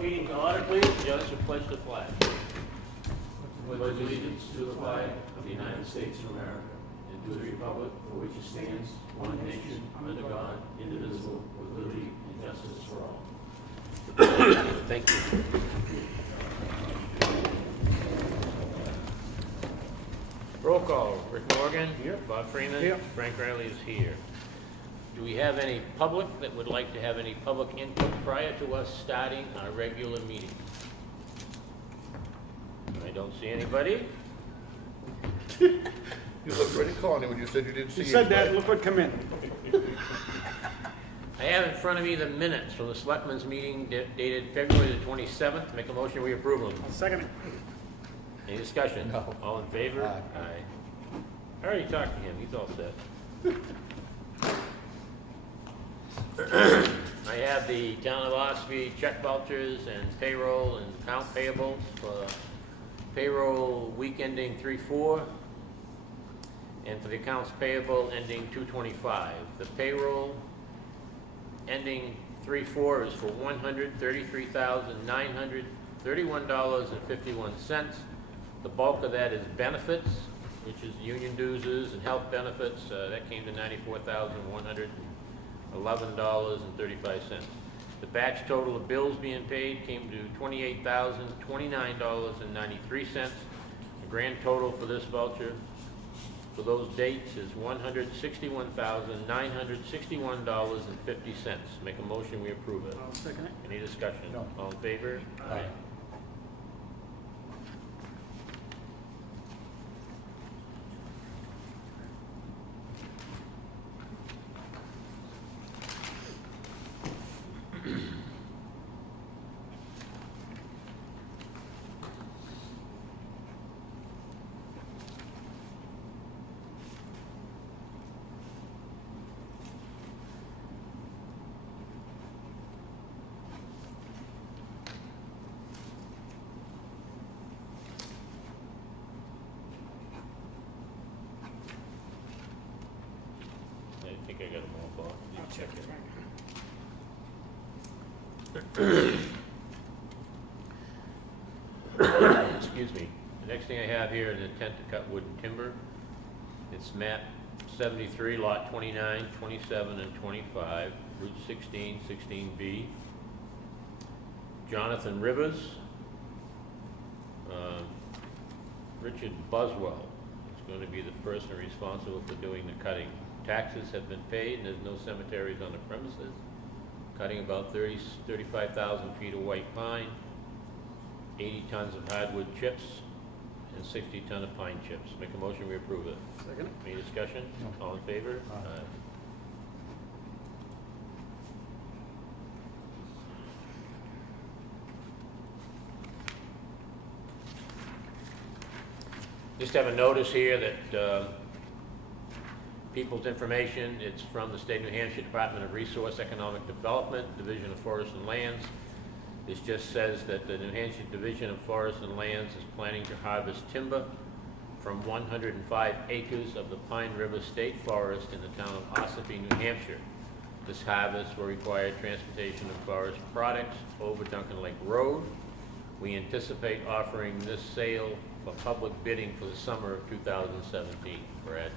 meeting to order, please. Join us with pledge the flag. Pledge allegiance to the flag of the United States of America and to the republic for which it stands, one nation, under God, indivisible, with liberty and justice for all. Thank you. Roll call. Rick Morgan. Here. Bob Freeman. Here. Frank Riley is here. Do we have any public that would like to have any public input prior to us starting our regular meeting? I don't see anybody. You looked pretty corny when you said you didn't see You said that, anybody. look what come in. I have in front of me the minutes from the Selectmen's meeting dated February the 27th. Make a motion, we approve them. I'll second it. Any discussion? No. All in favor? Aye. I already talked to him, he's all set. I have the Town of Ossipee check vouchers and payroll and account payables for payroll week ending 3/4 and for the accounts payable ending 2/25. The payroll ending 3/4 is for $133,931.51. The bulk of that is benefits, which is union dues and health benefits. That came to $94,111.35. The batch total of bills being paid came to $28,029.93. The grand total for this voucher for those dates is $161,961.50. Make a motion, we approve it. I'll second it. Any discussion? No. All in favor? Aye. I think I got them all, Bob. I'll check it, Frank. Excuse me. The next thing I have here is an intent to cut wood and timber. It's map 73, lot 29, 27, and 25, Route 16, 16B. Jonathan Rivers, Richard Buswell is going to be the person responsible for doing the cutting. Taxes have been paid and there's no cemeteries on the premises. Cutting about 35,000 feet of white pine, 80 tons of hardwood chips, and 60 ton of pine chips. Make a motion, we approve it. Second it. Any discussion? No. All in favor? Aye. Just have a notice here that people's information, it's from the State of New Hampshire Department of Resource Economic Development, Division of Forest and Lands. This just says that the New Hampshire Division of Forest and Lands is planning to harvest timber from 105 acres of the Pine River State Forest in the town of Ossipee, New Hampshire. This harvest will require transportation of forest products over Duncan Lake Road. We anticipate offering this sale for public bidding for the summer of 2017. Brad,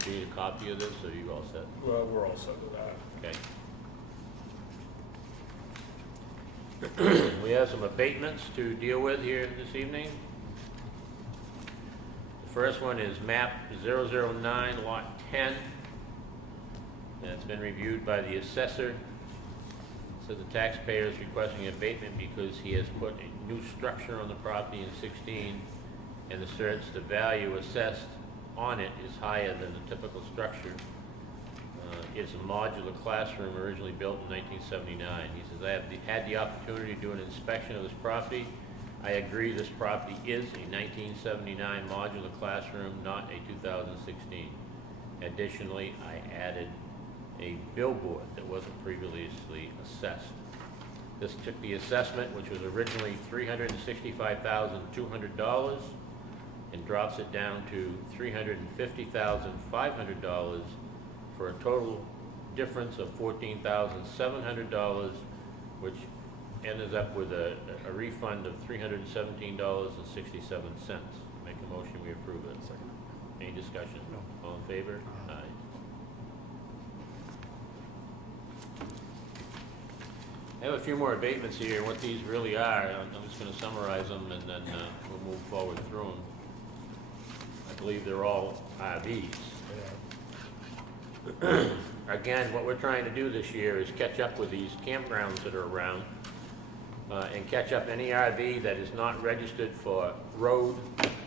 do you need a copy of this, or are you all set? Well, we're all set with that. Okay. We have some abatements to deal with here this evening. The first one is map 009, lot 10. And it's been reviewed by the assessor. So the taxpayer is requesting abatement because he has put a new structure on the property in 16 and asserts the value assessed on it is higher than the typical structure. It's a modular classroom originally built in 1979. He says, I have had the opportunity to do an inspection of this property. I agree this property is a 1979 modular classroom, not a 2016. Additionally, I added a billboard that wasn't previously assessed. This took the assessment, which was originally $365,200, and drops it down to $350,500 for a total difference of $14,700, which ended up with a refund of $317.67. Make a motion, we approve it. Second. Any discussion? No. All in favor? Aye. Aye. I have a few more abatements here, and what these really are, I'm just gonna summarize them, and then we'll move forward through them. I believe they're all RVs. Again, what we're trying to do this year is catch up with these campgrounds that are around, and catch up any RV that is not registered for road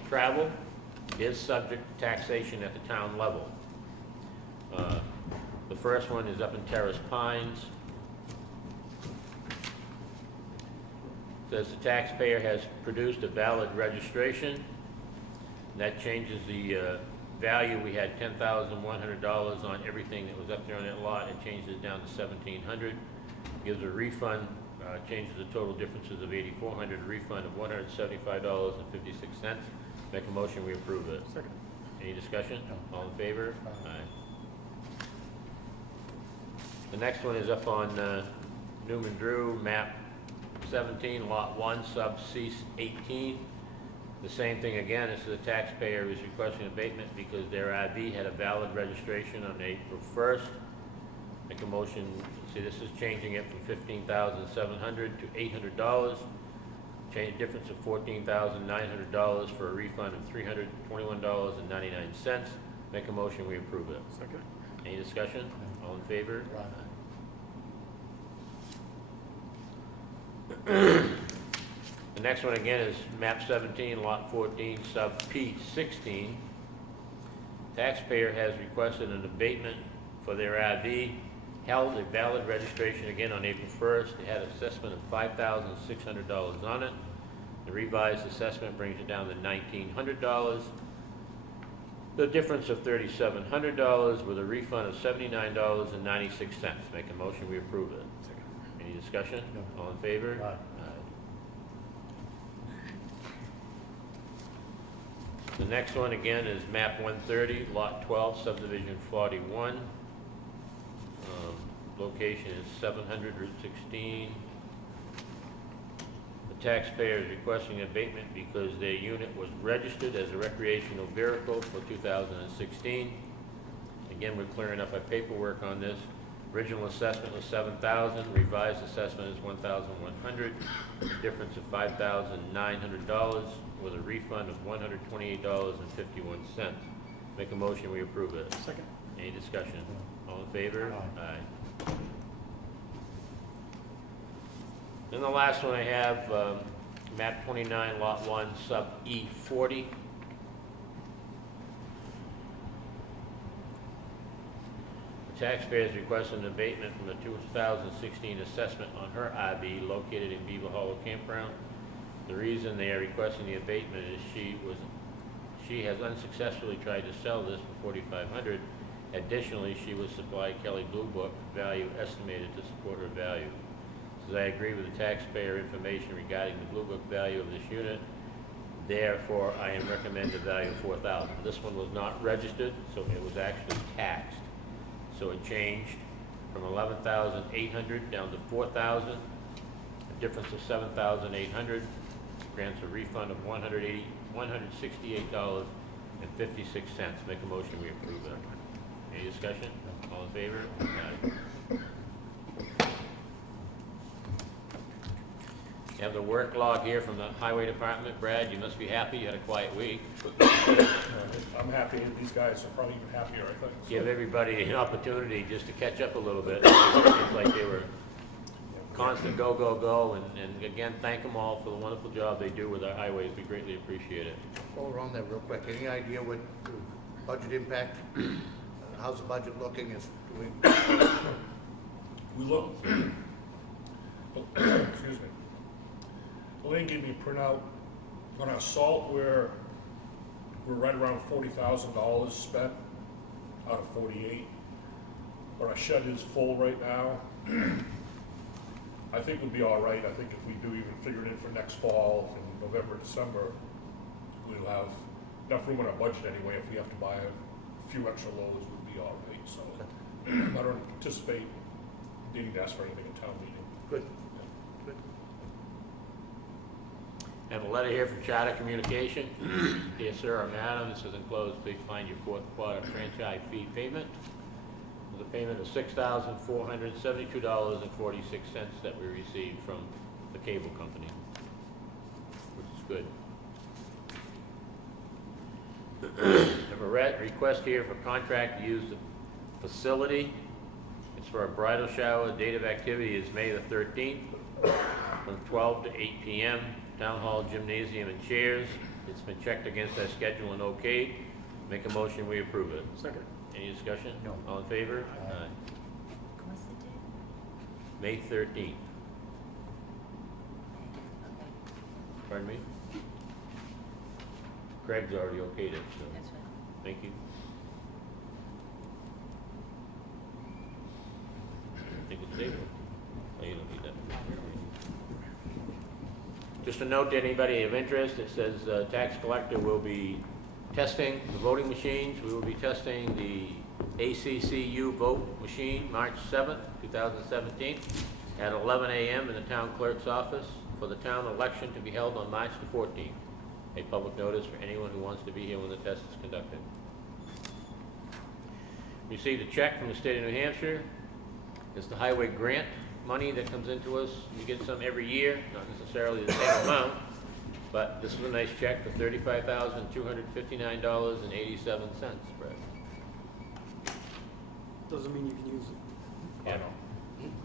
travel is subject to taxation at the town level. The first one is up in Terrace Pines. Says the taxpayer has produced a valid registration. That changes the value. We had $10,100 on everything that was up there on that lot. It changes it down to $1,700. Gives a refund, changes the total differences of $8,400, a refund of $175.56. Make a motion, we approve it. Second. Any discussion? No. All in favor? Aye. Aye. The next one is up on Newman Drew, map 17, lot 1, sub C 18. The same thing again, this is the taxpayer is requesting abatement because their IV had a valid registration on April 1st. Make a motion, see this is changing it from $15,700 to $800. Change difference of $14,900 for a refund of $321.99. Make a motion, we approve it. Second. Any discussion? All in favor? Aye. The next one again is map 17, lot 14, sub P 16. Taxpayer has requested an abatement for their RV, held a valid registration again on April 1st. They had an assessment of $5,600 on it. The revised assessment brings it down to $1,900. The difference of $3,700 with a refund of $79.96. Make a motion, we approve it. Second. Any discussion? No. All in favor? Aye. The next one again is map 130, lot 12, subdivision 41. Location is 700 Route 16. The taxpayer is requesting abatement because their unit was registered as a recreational vehicle for 2016. Again, we're clearing up our paperwork on this. Original assessment was $7,000, revised assessment is $1,100, difference of $5,900 with a refund of $128.51. Make a motion, we approve it. Second. Any discussion? All in favor? Aye. Then the last one I have, map 29, lot 1, sub E40. The taxpayer is requesting an abatement from the 2016 assessment on her RV located in Beaver Hollow Campground. The reason they are requesting the abatement is she has unsuccessfully tried to sell this for $4,500. Additionally, she was supplied Kelly Blue Book value estimated to support her value. Says I agree with the taxpayer information regarding the Blue Book value of this unit. Therefore, I am recommending a value of $4,000. This one was not registered, so it was actually taxed. So it changed from $11,800 down to $4,000. A difference of $7,800 grants a refund of $168.56. Make a motion, we approve it. Any discussion? All in favor? Aye. You have the work log here from the Highway Department. Brad, you must be happy. You had a quiet week. I'm happy, and these guys are probably even happier, I think. Give everybody an opportunity just to catch up a little bit. It seems like they were constant go, go, go. And again, thank them all for the wonderful job they do with our highways. We greatly appreciate it. Go around that real quick. Any idea what budget impact? How's the budget looking? We look, excuse me. Elaine gave me a printout on our salt where we're right around $40,000 spent out of 48. But our shed is full right now. I think we'll be all right. I think if we do even figure it in for next fall, in November, December, we'll have enough room in our budget anyway. If we have to buy a few extra loads, we'll be all right. So I don't anticipate needing to ask for anything in town meeting. Good. Good. Have a letter here from Charter Communication. Dear sir or madam, this is enclosed. Please find your fourth quarter franchise fee payment. The payment of $6,472.46 that we received from the cable company, which is good. Have a request here for contract to use the facility. It's for a bridal shower. The date of activity is May the 13th from 12 to 8 p.m. Town Hall gymnasium and chairs. It's been checked against our schedule and okayed. Make a motion, we approve it. Second. Any discussion? No. All in favor? Aye. What's the date? May 13th. Okay, Pardon me? Craig's already okayed it, so, that's fine. thank you. Think it's April. Oh, you don't need that. Just a note to anybody of interest, it says tax collector will be testing the voting machines. We will be testing the ACCU vote machine March 7th, 2017 at 11 a.m. in the town clerk's office for the town election to be held on March the 14th. A public notice for anyone who wants to be here when the test is conducted. Received a check from the state of New Hampshire. It's the highway grant money that comes into us. We get some every year, not necessarily the same amount, but this is a nice check for $35,259.87, Brett. Doesn't mean you can use it. Yeah.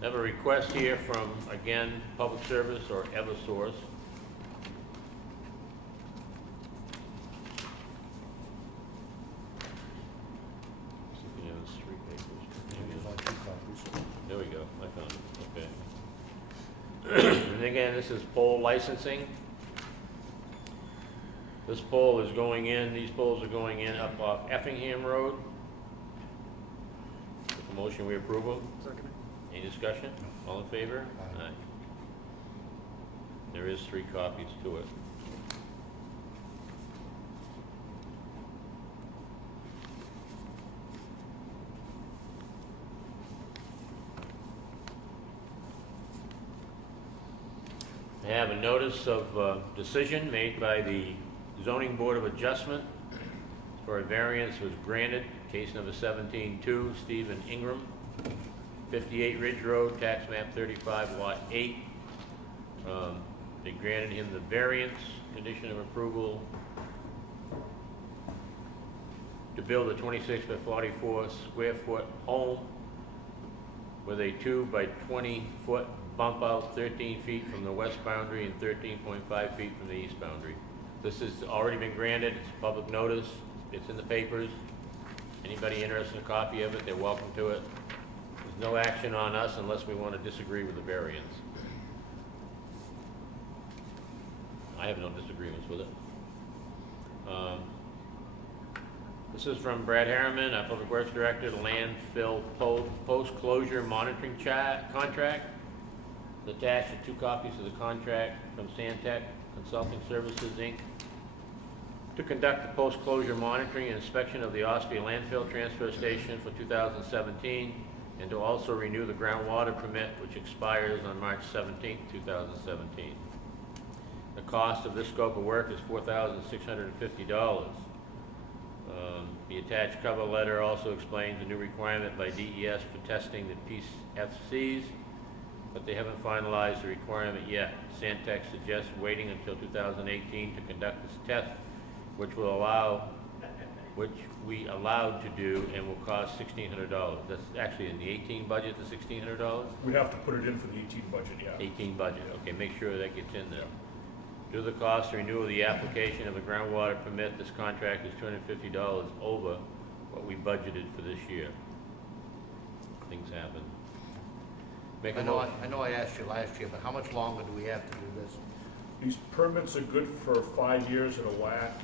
I have a request here from, again, Public Service or Eversource. There's only 2 copies. There we go, I found it, okay. And again, this is pole licensing. This pole is going in, these poles are going in up off Effingham Road. With the motion, we approve them. Second. Any discussion? All in favor? Aye. There is 3 copies to it. I have a notice of decision made by the Zoning Board of Adjustment for a variance was granted, case number 17-2, Stephen Ingram, 58 Ridge Road, tax map 35, lot 8. They granted him the variance, condition of approval to build a 26 by 44 square foot home with a 2 by 20 foot bump out 13 feet from the west boundary and 13.5 feet from the east boundary. This has already been granted, it's a public notice, it's in the papers. Anybody interested in a copy of it, they're welcome to it. There's no action on us unless we want to disagree with the variance. I have no disagreements with it. This is from Brad Harriman, our Public Works Director, the landfill post-closure monitoring contract. Attached are 2 copies of the contract from Santec Consulting Services, Inc. to conduct the post-closure monitoring and inspection of the Ossipee landfill transfer station for 2017, and to also renew the groundwater permit, which expires on March 17, 2017. The cost of this scope of work is $4,650. The attached cover letter also explains a new requirement by DES for testing the PFCs, but they haven't finalized the requirement yet. Santec suggests waiting until 2018 to conduct this test, which we allowed to do and will cost $1,600. That's actually in the 18 budget, the $1,600? We have to put it in for the 18 budget, yeah. 18 budget, okay, make sure that gets in there. Due to the cost of renewal of the application of a groundwater permit, this contract is $250 over what we budgeted for this year. Things happen. Make a I know motion. I asked you last year, but how much longer do we have to do this? These permits are good for 5 years in a whack,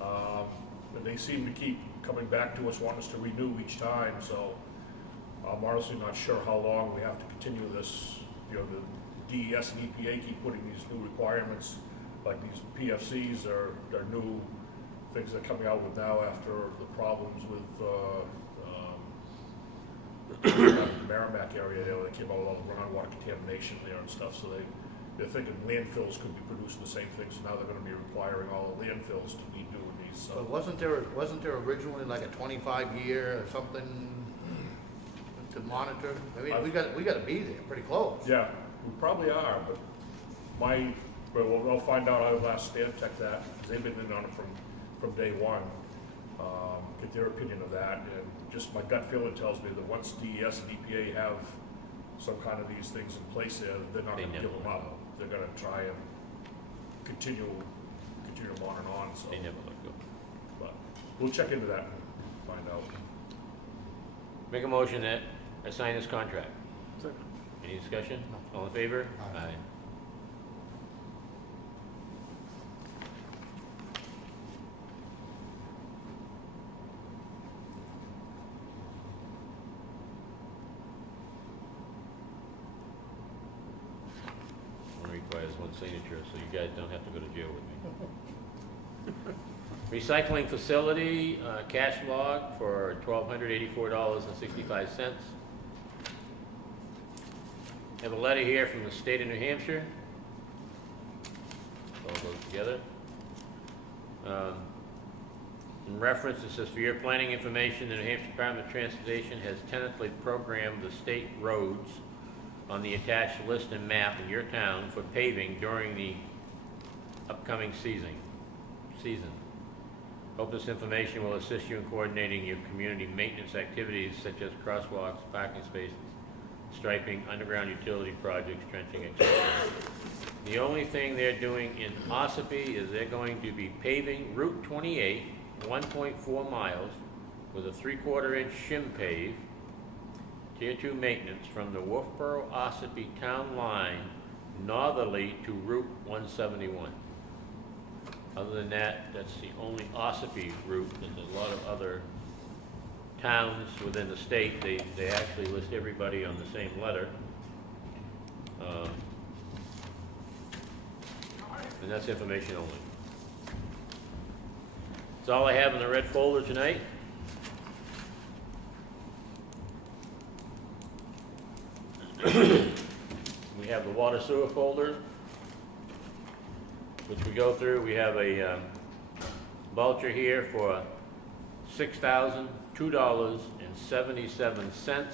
and they seem to keep coming back to us, wanting us to renew each time, so I'm honestly not sure how long we have to continue this. You know, the DES and EPA keep putting these new requirements, like these PFCs are new things they're coming out with now after the problems with the Merrimack area there, they came out with all the groundwater contamination there and stuff, so they're thinking landfills could be producing the same thing, so now they're gonna be requiring all landfills to be doing these, So so. wasn't there originally like a 25-year or something to monitor? I mean, we gotta be there, pretty close. Yeah, we probably are, but I'll find out, I'll ask Stantec that, because they've been in on it from day one. Get their opinion of that, and just my gut feeling tells me that once DES and EPA have some kind of these things in place there, they're not They gonna never give them let up. go. They're gonna try and continue them on and on, so. They never let go. But we'll check into that and find out. Make a motion that I sign this contract. Any discussion? All in favor? Aye. One requires one signature, so you guys don't have to go to jail with me. Recycling facility, cash log for $1,284.65. Have a letter here from the state of New Hampshire. All goes together. In reference, it says, for your planning information, the New Hampshire Department of Transportation has tentatively programmed the state roads on the attached list and map in your town for paving during the upcoming season. Hope this information will assist you in coordinating your community maintenance activities such as crosswalks, parking spaces, striping, underground utility projects, trenching, etc. The only thing they're doing in Ossipee is they're going to be paving Route 28, 1.4 miles, with a 3/4 inch shim pave, Tier 2 maintenance from the Wolfboro-Ossipee Town line northerly to Route 171. Other than that, that's the only Ossipee route. There's a lot of other towns within the state. They actually list everybody on the same letter. And that's information only. That's all I have in the red folder tonight. We have the water sewer folder, which we go through. We have a voucher here for $6,002.77.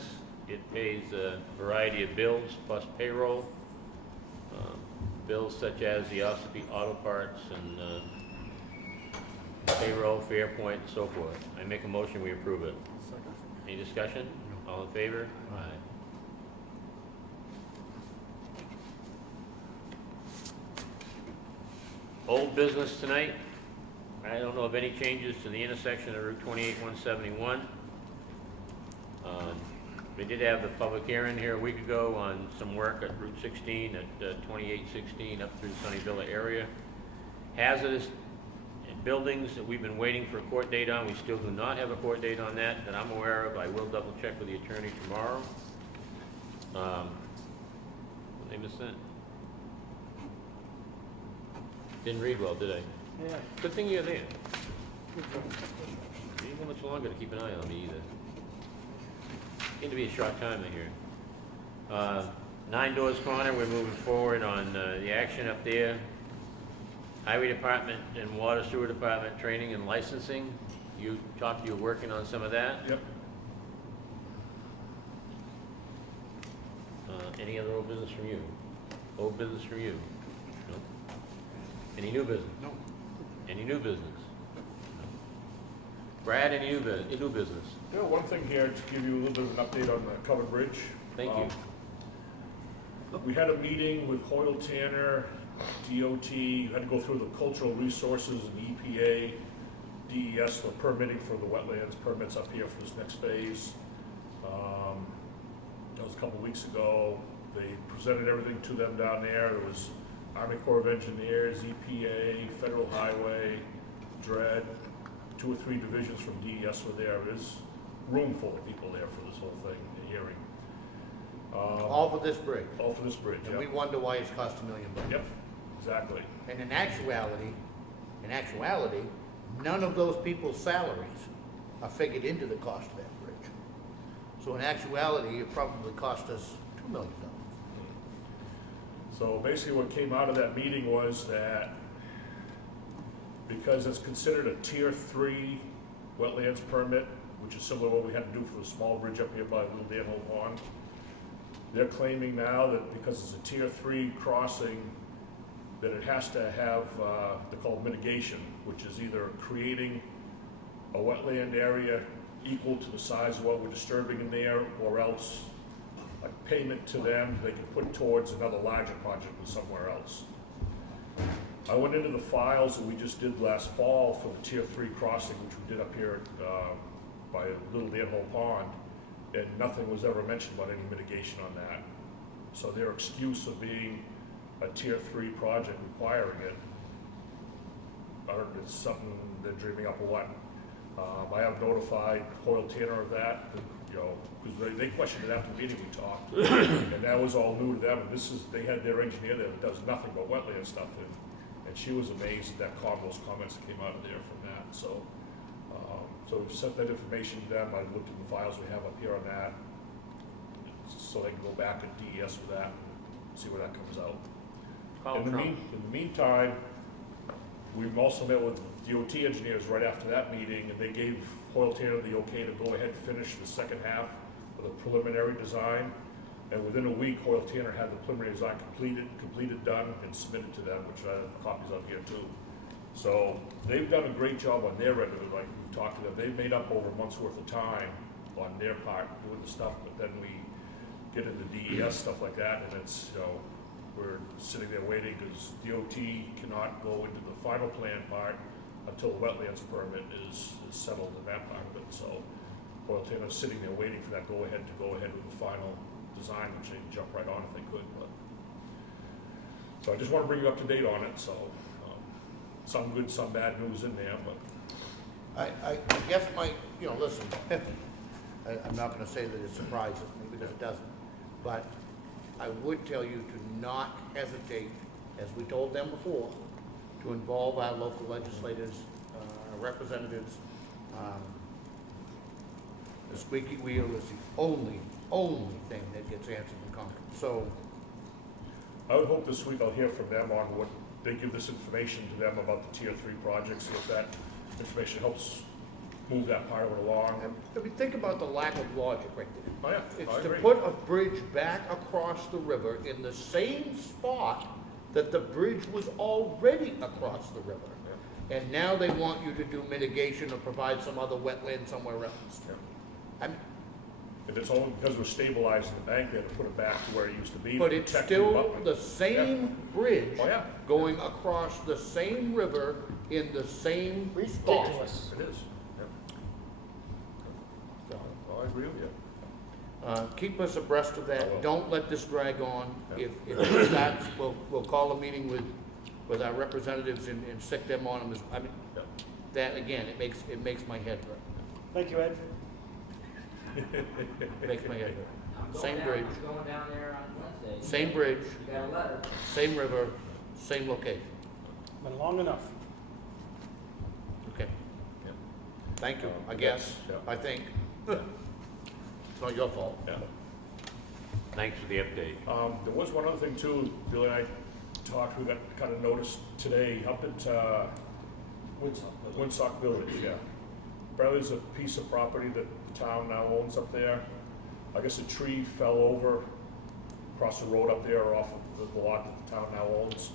It pays a variety of bills plus payroll. Bills such as the Ossipee Auto Parts and payroll, Fairpoint, and so forth. I make a motion, we approve it. Any discussion? All in favor? Aye. Old business tonight. I don't know of any changes to the intersection of Route 28, 171. We did have the public hearing here a week ago on some work at Route 16 at 2816 up through the Sunnyville area. Hazardous buildings that we've been waiting for a court date on. We still do not have a court date on that I'm aware of. I will double check with the attorney tomorrow. What name is that? Didn't read well, did I? Yeah. Good thing you're there. You didn't have much longer to keep an eye on me either. Seemed to be a short time in here. 9 Doors Corner, we're moving forward on the action up there. Highway Department and Water Sewer Department training and licensing. You talked, you were working on some of that. Yep. Any other old business from you? Old business from you? No? Any new business? No. Any new business? No. Brad, any new business? Yeah, one thing here to give you a little bit of an update on the covered bridge. Thank you. We had a meeting with Hoyle Tanner, DOT, had to go through the cultural resources and EPA, DES for permitting for the wetlands permits up here for this next phase. That was a couple weeks ago. They presented everything to them down there. There was Army Corps of Engineers, EPA, Federal Highway, DRED, 2 or 3 divisions from DES were there. There's room full of people there for this whole thing, the hearing. All for this bridge. All for this bridge, And we yep. wonder why it's cost $1 million. Yep, exactly. And in actuality, none of those people's salaries are figured into the cost of that bridge. So in actuality, it probably cost us $2 million. So basically what came out of that meeting was that because it's considered a tier 3 wetlands permit, which is similar to what we had to do for the small bridge up here by Little Dan Hole Pond, they're claiming now that because it's a tier 3 crossing, that it has to have, they're called mitigation, which is either creating a wetland area equal to the size of what we're disturbing in there, or else a payment to them they can put towards another larger project with somewhere else. I went into the files that we just did last fall for the tier 3 crossing, which we did up here by Little Dan Hole Pond, and nothing was ever mentioned about any mitigation on that. So their excuse of being a tier 3 project requiring it, I don't know, it's something they're dreaming up or what. I have notified Hoyle Tanner of that, you know, because they questioned it after the meeting we talked, and that was all new to them. And they had their engineer there that does nothing but wetland stuff, and she was amazed at those comments that came out of there from that. So, so we've sent that information to them. I looked at the files we have up here on that, so they can go back at DES with that, and see where that comes out. In the meantime, we've also met with DOT engineers right after that meeting, and they gave Hoyle Tanner the okay to go ahead and finish the second half of the preliminary design. And within a week, Hoyle Tanner had the preliminary design completed, done, and submitted to them, which I have copies of here too. So they've done a great job on their end of it, like we've talked to them. They've made up over a month's worth of time on their part doing the stuff, but then we get into DES stuff like that, and it's, you know, we're sitting there waiting because DOT cannot go into the final plan part until the wetlands permit is settled in that part of it. So Hoyle Tanner's sitting there waiting for that go ahead with the final design, which they can jump right on if they could. But so I just want to bring you up to date on it. So some good, some bad news in there, but I guess listen, I'm not gonna say that it surprises me, because it doesn't, but I would tell you to not hesitate, as we told them before, to involve our local legislators, representatives. The squeaky wheel is the only thing that gets answered in Concord. So I would hope this week I'll hear from them on what they give this information to them about the tier 3 projects, if that information helps move that part of it along. I mean, think about the lack of logic right there. Oh yeah, It's I to agree. put a bridge back across the river in the same spot that the bridge was already across the river. And now they want you to do mitigation or provide some other wetland somewhere else. I mean, And it's only because we're stabilizing the bank there to put it back to where it used to be. but to it's protect still abutment. the same bridge Oh, yeah. going across the same river in the same spot. Ridiculous. It is. Yeah. I agree with you. Keep us abreast of I that. will. Don't let this drag on. Yeah. If it starts, we'll call a meeting with our representatives and stick them on them. I mean, Yeah. that again, it makes my head hurt. Thank you, Ed. Makes my head hurt. I'm Same bridge, going down there on Wednesday. same bridge, You got a letter. same river, same location. Been long enough. Okay. Yeah. Thank you, I guess, Yeah. I think. It's not your fault. Yeah. Thanks for the update. There was one other thing too, Billy and I talked, we got kind of noticed today up at, Woodstock Village, yeah. Apparently there's a piece of property that the town now owns up there. I guess a tree fell over across the road up there off of the lot that the town now owns.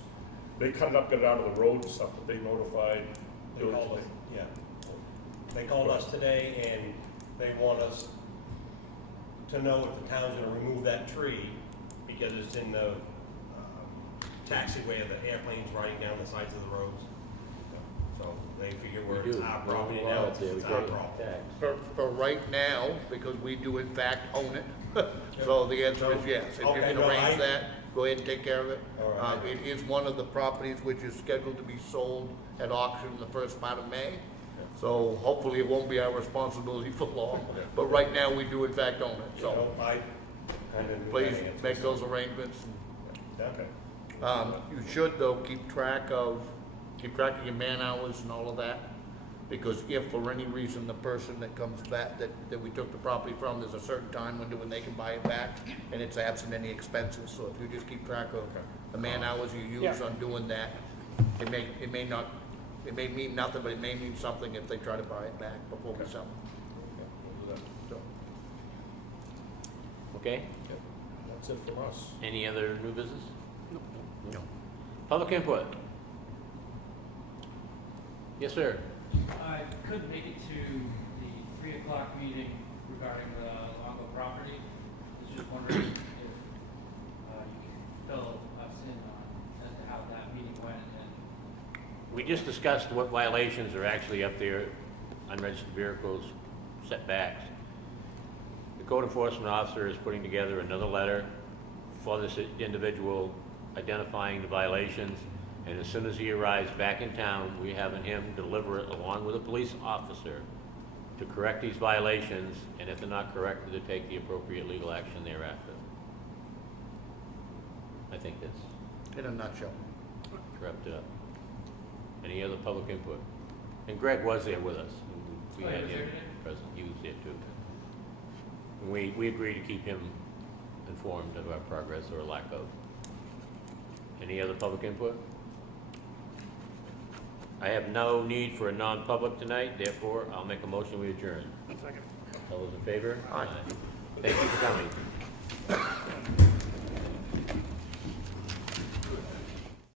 They cut it up, got it out of the road and stuff, but they notified. They called us, yeah. They called us today and they want us to know if the town's gonna remove that tree because it's in the taxiway of the airplanes riding down the sides of the roads. So they figure it's our property now, it's our problem. For right now, because we do in fact own it, so the answer is yes. If you Okay, can no, arrange that, go ahead and take care of it. All right. It is one of the properties which is scheduled to be sold at auction the first part of May. So hopefully it won't be our responsibility for long, but right now we do in fact own it, You know, so I kind of knew please that answer, make so- those arrangements. Okay. You should though keep track of your man hours and all of that. Because if for any reason the person that comes back, that we took the property from, there's a certain time window when they can buy it back, and it's absent any expenses, so if you just keep track of the man hours you use Yeah. on doing that, it may mean nothing, but it may mean something if they try to buy it back before we sell it. We'll do that. So, Okay? That's it from us. Any other new business? no. Public input? Yes, sir. I couldn't make it to the 3 o'clock meeting regarding the Longo property. I was just wondering if you could fill us in on as to how that meeting went and We just discussed what violations are actually up there, unregistered vehicles, setbacks. The code enforcement officer is putting together another letter for this individual identifying the violations, and as soon as he arrives back in town, we have him deliver it along with a police officer to correct these violations, and if they're not corrected, to take the appropriate legal action thereafter. I think that's In a nutshell. wrapped it up. Any other public input? And Greg was there with us. We Oh, he had was him there today? present, he was there too. And we agreed to keep him informed of our progress or lack of. Any other public input? I have no need for a non-public tonight, therefore I'll make a motion, we adjourn. Second. All those in favor? Aye. Thank you for coming.